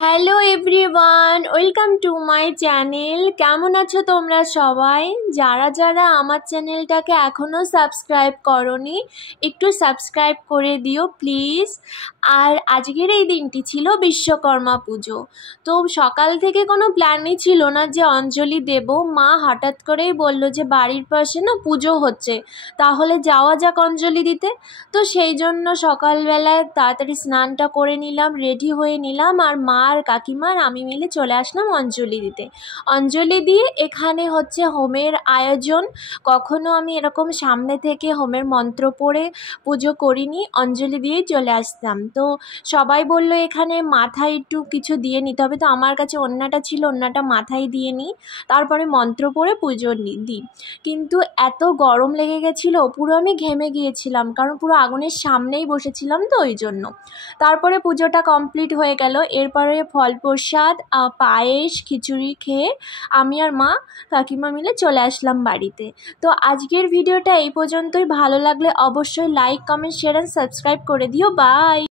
Hello everyone, welcome to my channel. কেমন আছো তোমরা সবাই? যারা যারা আমার চ্যানেলটাকে এখনও সাবস্ক্রাইব করোনি, একটু সাবস্ক্রাইব করে দিও প্লিজ। আর আজকের এই দিনটি ছিল বিশ্বকর্মা পুজো। তো সকাল থেকে কোনো প্ল্যানই ছিল না যে অঞ্জলি দেব। মা হঠাৎ করেই বলল যে বাড়ির পাশে না পুজো হচ্ছে, তাহলে যাওয়া যাক অঞ্জলি দিতে। তো সেই জন্য সকালবেলায় তাড়াতাড়ি স্নানটা করে নিলাম, রেডি হয়ে নিলাম, আর মা আর কাকিমা আর আমি মিলে চলে আসলাম অঞ্জলি দিতে। অঞ্জলি দিয়ে এখানে হচ্ছে হোমের আয়োজন। কখনো আমি এরকম সামনে থেকে হোমের মন্ত্র পড়ে পুজো করিনি, অঞ্জলি দিয়েই চলে আসতাম। তো সবাই বলল এখানে মাথায় একটু কিছু দিয়ে নিতে হবে, তো আমার কাছে ওড়নাটা ছিল, ওড়নাটা মাথায় দিয়ে নিই, তারপরে মন্ত্র পড়ে পুজো দিই। কিন্তু এত গরম লেগে গেছিলো, পুরো আমি ঘেমে গিয়েছিলাম, কারণ পুরো আগুনের সামনেই বসেছিলাম, তো ওই জন্য। তারপরে পুজোটা কমপ্লিট হয়ে গেল। এরপরে ফল প্রসাদ, পায়েস, খিচুড়ি খেয়ে আমি আর মা কাকিমা মিলে চলে আসলাম বাড়িতে। তো আজকের ভিডিওটা এই পর্যন্তই। ভালো লাগলে অবশ্যই like, comment, share and subscribe করে দিও। বাই।